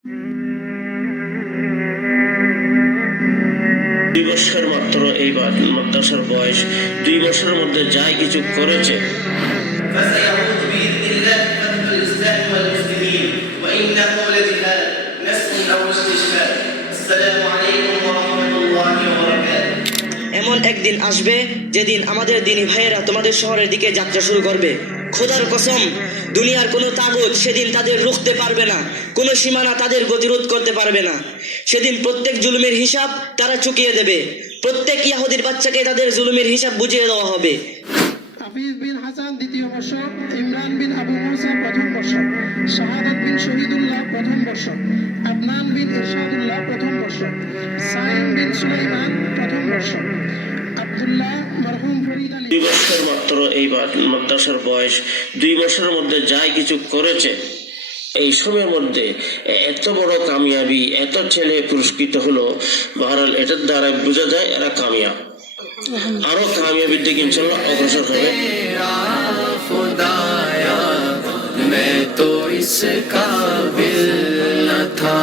দুই বছর মাত্র এই মাদ্রাসার বয়স, 2 বছরের মধ্যে যাই কিছু করেছে এমন একদিন আসবে যেদিন আমাদের দিনী ভাইয়েরা তোমাদের শহরের দিকে যাত্রা শুরু করবে। খোদার কসম, দুনিয়ার কোনো তাগুত সেদিন তাদের রুখতে পারবে না, কোনো সীমানা তাদের গতিরোধ করতে পারবে না। সেদিন প্রত্যেক জুলুমের হিসাব তারা চুকিয়ে দেবে, প্রত্যেক ইয়াহুদির বাচ্চাকে তাদের জুলুমের হিসাব বুঝিয়ে দেওয়া হবে। হাফিজ বিন হাসান দ্বিতীয় বর্ষ, ইমরান বিন আবু মুসা প্রথম বর্ষ, শাহাদাত বিন শহীদুল্লাহ প্রথম বর্ষ, আদনান বিন ইরশাদুল্লাহ প্রথম বর্ষ, সাইম বিন সুলাইমান প্রথম বর্ষ, আব্দুল্লাহ মরহুম ফরিদ আলী। 2 বছর মাত্র এই মাদ্রাসার বয়স, 2 বছরের মধ্যে যাই কিছু করেছে, এই সময়ের মধ্যে এত বড় কামিয়াবি, এত ছেলে পুরস্কৃত হলো। বহরহাল এটার দ্বারা বোঝা যায় এরা কামিয়াব, আরো কামিয়াবির দিকে ইনশাআল্লাহ অগ্রসর হবে। खुदाया मैं तो इस काबिल न था।